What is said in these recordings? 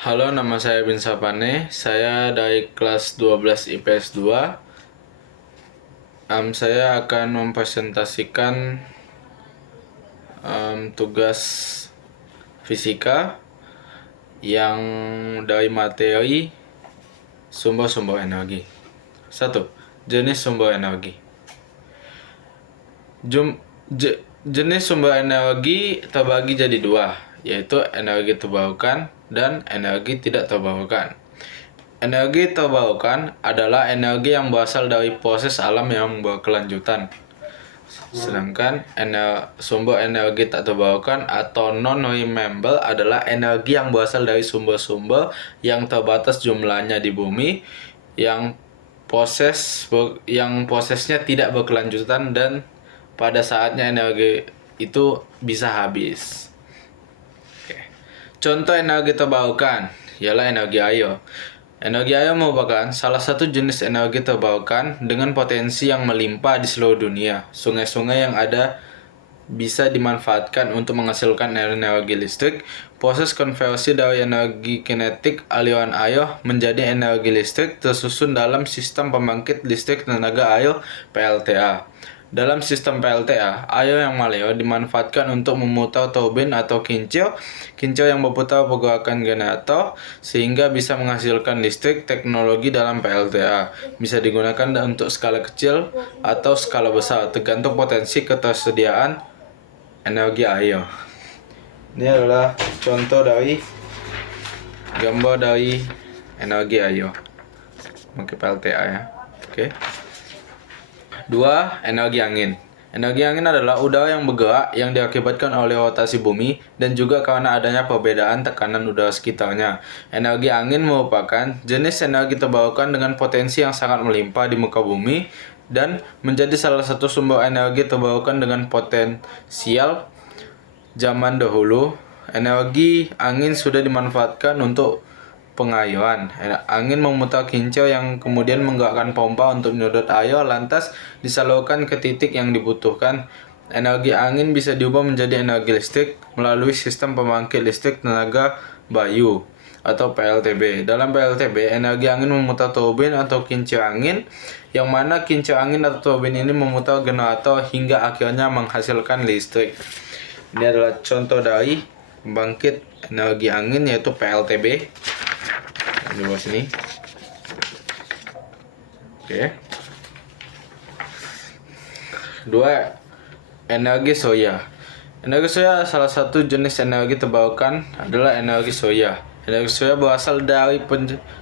Halo, nama saya Bin Sapane. Saya dari kelas 12 IPS 2. Saya akan mempresentasikan tugas fisika yang dari materi sumber-sumber energi. 1. Jenis sumber energi. Jenis sumber energi terbagi jadi dua, yaitu energi terbarukan dan energi tidak terbarukan. Energi terbarukan adalah energi yang berasal dari proses alam yang berkelanjutan. Sedangkan sumber energi tak terbarukan atau non-renewable adalah energi yang berasal dari sumber-sumber yang terbatas jumlahnya di bumi, yang prosesnya tidak berkelanjutan dan pada saatnya energi itu bisa habis. Contoh energi terbarukan ialah energi air. Energi air merupakan salah satu jenis energi terbarukan dengan potensi yang melimpah di seluruh dunia. Sungai-sungai yang ada bisa dimanfaatkan untuk menghasilkan energi listrik. Proses konversi dari energi kinetik aliran air menjadi energi listrik tersusun dalam sistem pembangkit listrik tenaga air (PLTA). Dalam sistem PLTA, air yang mengalir dimanfaatkan untuk memutar turbin atau kincir yang berputar pergerakan generator sehingga bisa menghasilkan listrik. Teknologi dalam PLTA bisa digunakan untuk skala kecil atau skala besar, tergantung potensi ketersediaan energi air. Ini adalah contoh dari gambar dari energi air pakai PLTA ya. Oke. 2. Energi angin. Energi angin adalah udara yang bergerak yang diakibatkan oleh rotasi bumi dan juga karena adanya perbedaan tekanan udara sekitarnya. Energi angin merupakan jenis energi terbarukan dengan potensi yang sangat melimpah di muka bumi dan menjadi salah satu sumber energi terbarukan dengan potensial. Zaman dahulu, energi angin sudah dimanfaatkan untuk pengairan. Angin memutar kincir yang kemudian menggerakkan pompa untuk menyedot air, lantas disalurkan ke titik yang dibutuhkan. Energi angin bisa diubah menjadi energi listrik melalui sistem pembangkit listrik tenaga bayu atau PLTB. Dalam PLTB, energi angin memutar turbin atau kincir angin, yang mana kincir angin atau turbin ini memutar generator hingga akhirnya menghasilkan listrik. Ini adalah contoh dari pembangkit energi angin yaitu PLTB. Di bawah sini. Oke. 2. Energi surya. Energi surya salah satu jenis energi terbarukan adalah energi surya. Energi surya berasal dari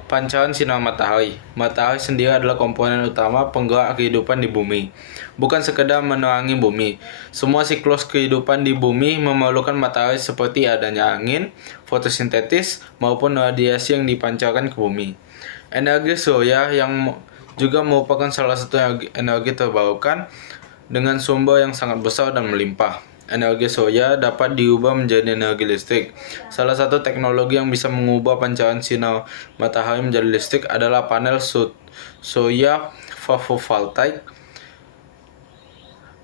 pancaran sinar matahari. Matahari sendiri adalah komponen utama penggerak kehidupan di bumi, bukan sekedar menerangi bumi. Semua siklus kehidupan di bumi memerlukan matahari seperti adanya angin, fotosintesis, maupun radiasi yang dipancarkan ke bumi. Energi surya yang juga merupakan salah satu energi terbarukan dengan sumber yang sangat besar dan melimpah. Energi surya dapat diubah menjadi energi listrik. Salah satu teknologi yang bisa mengubah pancaran sinar matahari menjadi listrik adalah panel surya fotovoltaik.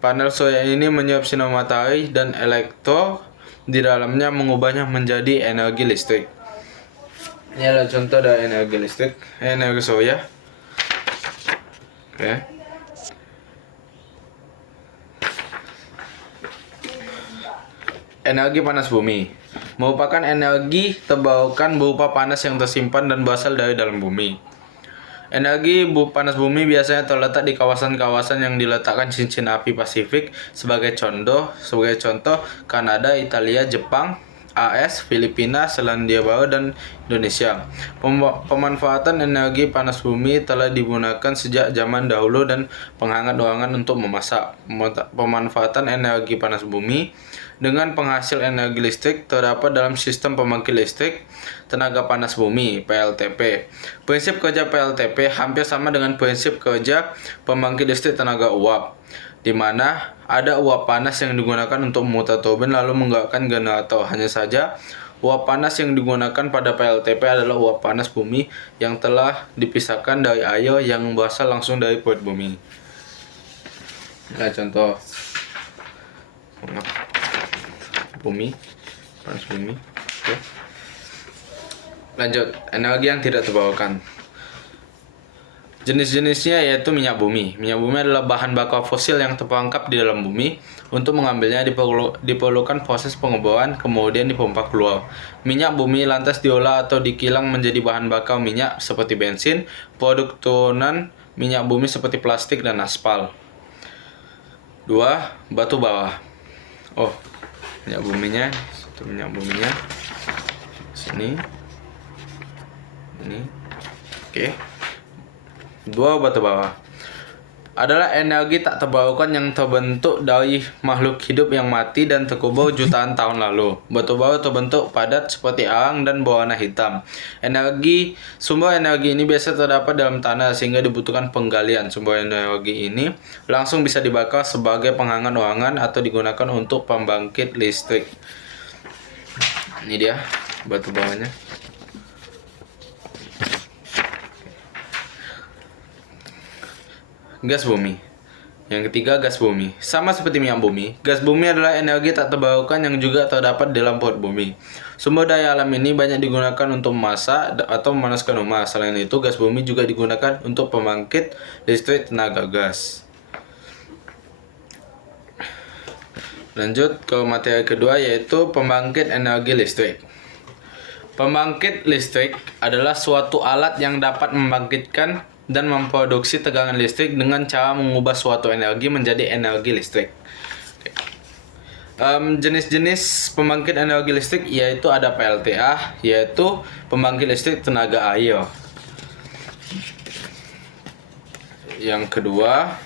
Panel surya ini menyerap sinar matahari dan elektron di dalamnya mengubahnya menjadi energi listrik. Ini adalah contoh dari energi listrik, energi surya. Oke. Energi panas bumi merupakan energi terbarukan berupa panas yang tersimpan dan berasal dari dalam bumi. Energi panas bumi biasanya terletak di kawasan-kawasan yang diletakkan cincin api Pasifik, sebagai contoh Kanada, Italia, Jepang, AS, Filipina, Selandia Baru, dan Indonesia. Pemanfaatan energi panas bumi telah digunakan sejak zaman dahulu dan penghangat ruangan untuk memasak. Pemanfaatan energi panas bumi dengan penghasil energi listrik terdapat dalam sistem pembangkit listrik tenaga panas bumi (PLTP). Prinsip kerja PLTP hampir sama dengan prinsip kerja pembangkit listrik tenaga uap, di mana ada uap panas yang digunakan untuk memutar turbin lalu menggerakkan generator. Hanya saja, uap panas yang digunakan pada PLTP adalah uap panas bumi yang telah dipisahkan dari air yang berasal langsung dari perut bumi. Nah, contoh bumi, panas bumi. Oke. Lanjut, energi yang tidak terbarukan. Jenis-jenisnya yaitu minyak bumi. Minyak bumi adalah bahan bakar fosil yang terperangkap di dalam bumi. Untuk mengambilnya diperlukan proses pengeboran, kemudian dipompa keluar. Minyak bumi lantas diolah atau dikilang menjadi bahan bakar minyak seperti bensin, produk turunan minyak bumi seperti plastik dan aspal. 2. Batu bara. Oh, minyak buminya, satu minyak buminya. Sini. Ini. Oke. 2. Batu bara adalah energi tak terbarukan yang terbentuk dari makhluk hidup yang mati dan terkubur jutaan tahun lalu. Batu bara terbentuk padat seperti arang dan berwarna hitam. Sumber energi ini biasa terdapat dalam tanah sehingga dibutuhkan penggalian. Sumber energi ini langsung bisa dibakar sebagai penghangat ruangan atau digunakan untuk pembangkit listrik. Ini dia batu baranya. Gas bumi. Yang ketiga, gas bumi. Sama seperti minyak bumi, gas bumi adalah energi tak terbarukan yang juga terdapat dalam perut bumi. Sumber daya alam ini banyak digunakan untuk memasak atau memanaskan rumah. Selain itu, gas bumi juga digunakan untuk pembangkit listrik tenaga gas. Lanjut ke materi kedua, yaitu pembangkit energi listrik. Pembangkit listrik adalah suatu alat yang dapat membangkitkan dan memproduksi tegangan listrik dengan cara mengubah suatu energi menjadi energi listrik. Jenis-jenis pembangkit energi listrik yaitu ada PLTA, yaitu pembangkit listrik tenaga air. Yang kedua,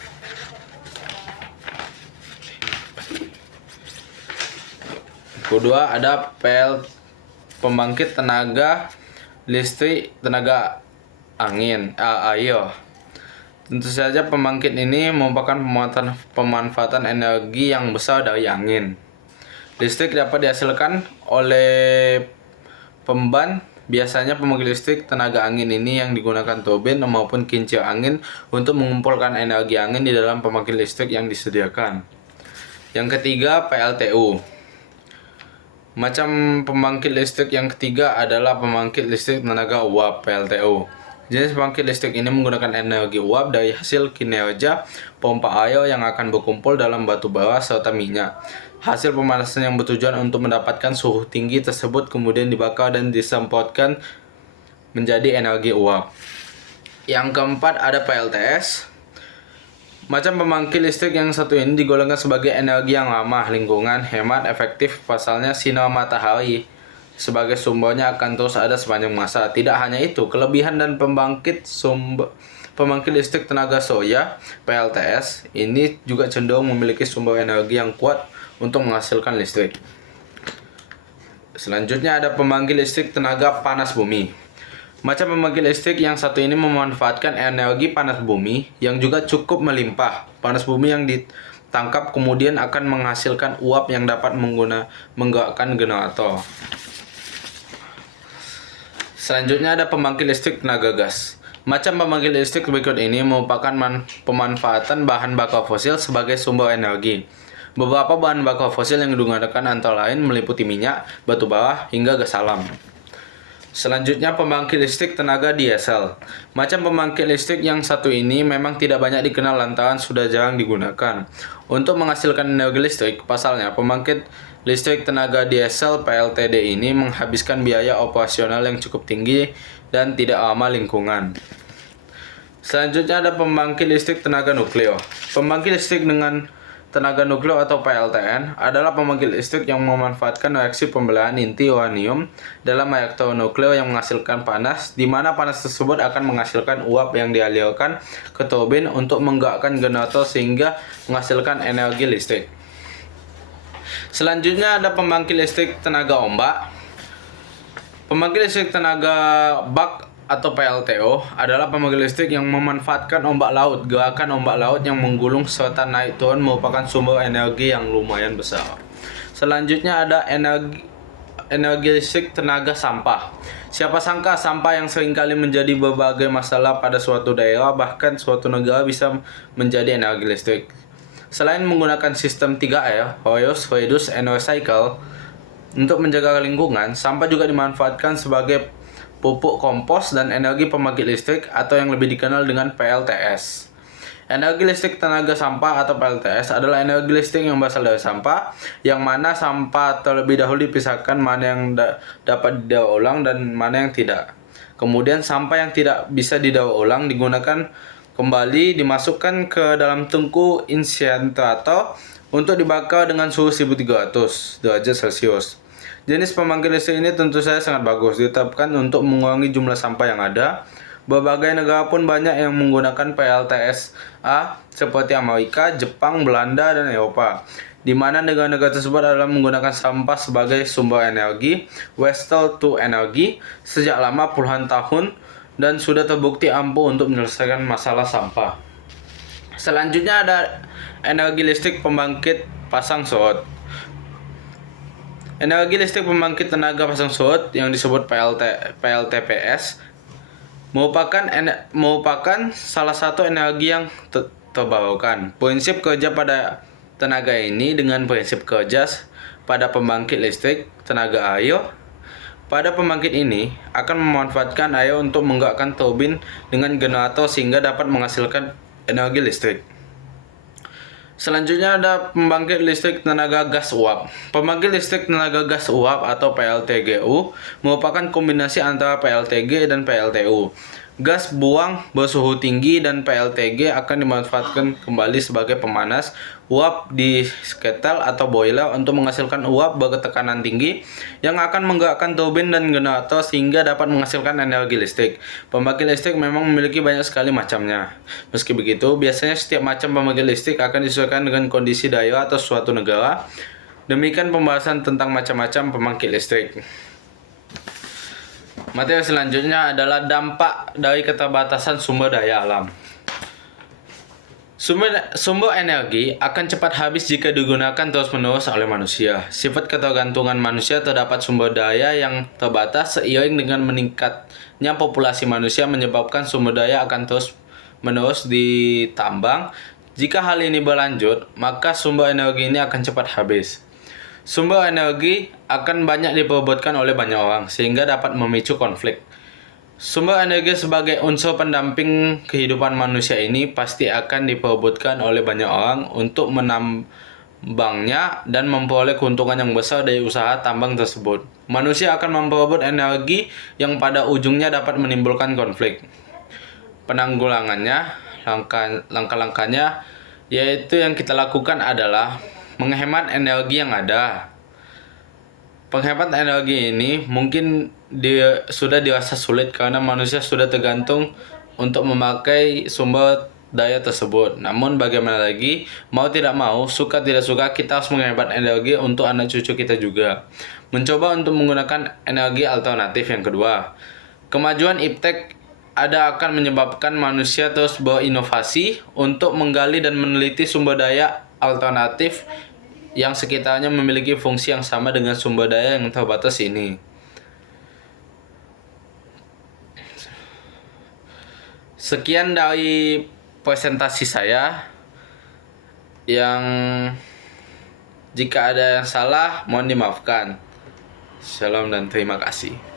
ada pembangkit tenaga listrik tenaga angin, air. Tentu saja pembangkit ini merupakan pemanfaatan energi yang besar dari angin. Listrik dapat dihasilkan oleh pemban. Biasanya pembangkit listrik tenaga angin ini yang digunakan turbin maupun kincir angin untuk mengumpulkan energi angin di dalam pembangkit listrik yang disediakan. Yang ketiga, PLTU. Macam pembangkit listrik yang ketiga adalah pembangkit listrik tenaga uap, PLTU. Jenis pembangkit listrik ini menggunakan energi uap dari hasil kinerja pompa air yang akan berkumpul dalam batu bara serta minyak. Hasil pemanasan yang bertujuan untuk mendapatkan suhu tinggi tersebut kemudian dibakar dan disemprotkan menjadi energi uap. Yang keempat ada PLTS. Macam pembangkit listrik yang satu ini digolongkan sebagai energi yang ramah lingkungan, hemat, efektif, pasalnya sinar matahari sebagai sumbernya akan terus ada sepanjang masa. Tidak hanya itu, kelebihan dan pembangkit listrik tenaga surya (PLTS) ini juga cenderung memiliki sumber energi yang kuat untuk menghasilkan listrik. Selanjutnya ada pembangkit listrik tenaga panas bumi. Macam pembangkit listrik yang satu ini memanfaatkan energi panas bumi yang juga cukup melimpah. Panas bumi yang ditangkap kemudian akan menghasilkan uap yang dapat menggerakkan generator. Selanjutnya ada pembangkit listrik tenaga gas. Macam pembangkit listrik berikut ini merupakan pemanfaatan bahan bakar fosil sebagai sumber energi. Beberapa bahan bakar fosil yang digunakan antara lain meliputi minyak, batu bara, hingga gas alam. Selanjutnya pembangkit listrik tenaga diesel. Macam pembangkit listrik yang satu ini memang tidak banyak dikenal lantaran sudah jarang digunakan. Untuk menghasilkan energi listrik, pasalnya pembangkit listrik tenaga diesel (PLTD) ini menghabiskan biaya operasional yang cukup tinggi dan tidak ramah lingkungan. Selanjutnya ada pembangkit listrik tenaga nuklir. Pembangkit listrik dengan tenaga nuklir atau PLTN adalah pembangkit listrik yang memanfaatkan reaksi pembelahan inti uranium dalam reaktor nuklir yang menghasilkan panas, di mana panas tersebut akan menghasilkan uap yang dialirkan ke turbin untuk menggerakkan generator sehingga menghasilkan energi listrik. Selanjutnya ada pembangkit listrik tenaga ombak. Pembangkit listrik tenaga bak atau PLTO adalah pembangkit listrik yang memanfaatkan ombak laut. Gerakan ombak laut yang menggulung serta naik turun merupakan sumber energi yang lumayan besar. Selanjutnya ada energi listrik tenaga sampah. Siapa sangka sampah yang seringkali menjadi berbagai masalah pada suatu daerah bahkan suatu negara bisa menjadi energi listrik. Selain menggunakan sistem 3R, reuse, and recycle, untuk menjaga lingkungan, sampah juga dimanfaatkan sebagai pupuk kompos, dan energi pembangkit listrik atau yang lebih dikenal dengan PLTS. Energi listrik tenaga sampah atau PLTS adalah energi listrik yang berasal dari sampah, yang mana sampah terlebih dahulu dipisahkan mana yang dapat didaur ulang dan mana yang tidak. Kemudian sampah yang tidak bisa didaur ulang digunakan kembali, dimasukkan ke dalam tungku insinerator untuk dibakar dengan suhu 1300 derajat Celcius. Jenis pembangkit listrik ini tentu saja sangat bagus, ditetapkan untuk mengurangi jumlah sampah yang ada. Berbagai negara pun banyak yang menggunakan PLTSA seperti Amerika, Jepang, Belanda, dan Eropa, di mana negara-negara tersebut adalah menggunakan sampah sebagai sumber energi, waste to energy, sejak lama puluhan tahun dan sudah terbukti ampuh untuk menyelesaikan masalah sampah. Selanjutnya ada energi listrik pembangkit pasang surut. Energi listrik pembangkit tenaga pasang surut yang disebut PLTPS merupakan salah satu energi yang terbarukan. Prinsip kerja pada tenaga ini dengan prinsip kerja pada pembangkit listrik tenaga air. Pada pembangkit ini akan memanfaatkan air untuk menggerakkan turbin dengan generator sehingga dapat menghasilkan energi listrik. Selanjutnya ada pembangkit listrik tenaga gas uap. Pembangkit listrik tenaga gas uap atau PLTGU merupakan kombinasi antara PLTG dan PLTU. Gas buang bersuhu tinggi dan PLTG akan dimanfaatkan kembali sebagai pemanas uap di ketel atau boiler untuk menghasilkan uap bertekanan tinggi yang akan menggerakkan turbin dan generator sehingga dapat menghasilkan energi listrik. Pembangkit listrik memang memiliki banyak sekali macamnya. Meski begitu, biasanya setiap macam pembangkit listrik akan disesuaikan dengan kondisi daerah atau suatu negara. Demikian pembahasan tentang macam-macam pembangkit listrik. Materi selanjutnya adalah dampak dari keterbatasan sumber daya alam. Sumber energi akan cepat habis jika digunakan terus-menerus oleh manusia. Sifat ketergantungan manusia terhadap sumber daya yang terbatas seiring dengan meningkatnya populasi manusia menyebabkan sumber daya akan terus-menerus ditambang. Jika hal ini berlanjut, maka sumber energi ini akan cepat habis. Sumber energi akan banyak diperebutkan oleh banyak orang, sehingga dapat memicu konflik. Sumber energi sebagai unsur pendamping kehidupan manusia ini pasti akan diperebutkan oleh banyak orang untuk menambangnya dan memperoleh keuntungan yang besar dari usaha tambang tersebut. Manusia akan memperebut energi yang pada ujungnya dapat menimbulkan konflik. Penanggulangannya, langkah-langkahnya, yaitu yang kita lakukan adalah menghemat energi yang ada. Penghemat energi ini mungkin sudah dirasa sulit karena manusia sudah tergantung untuk memakai sumber daya tersebut. Namun bagaimana lagi, mau tidak mau, suka tidak suka, kita harus menghemat energi untuk anak cucu kita juga. Mencoba untuk menggunakan energi alternatif yang kedua. Kemajuan iptek akan menyebabkan manusia terus berinovasi untuk menggali dan meneliti sumber daya alternatif yang sekitarnya memiliki fungsi yang sama dengan sumber daya yang terbatas ini. Sekian dari presentasi saya, yang jika ada yang salah mohon dimaafkan. Shalom dan terima kasih.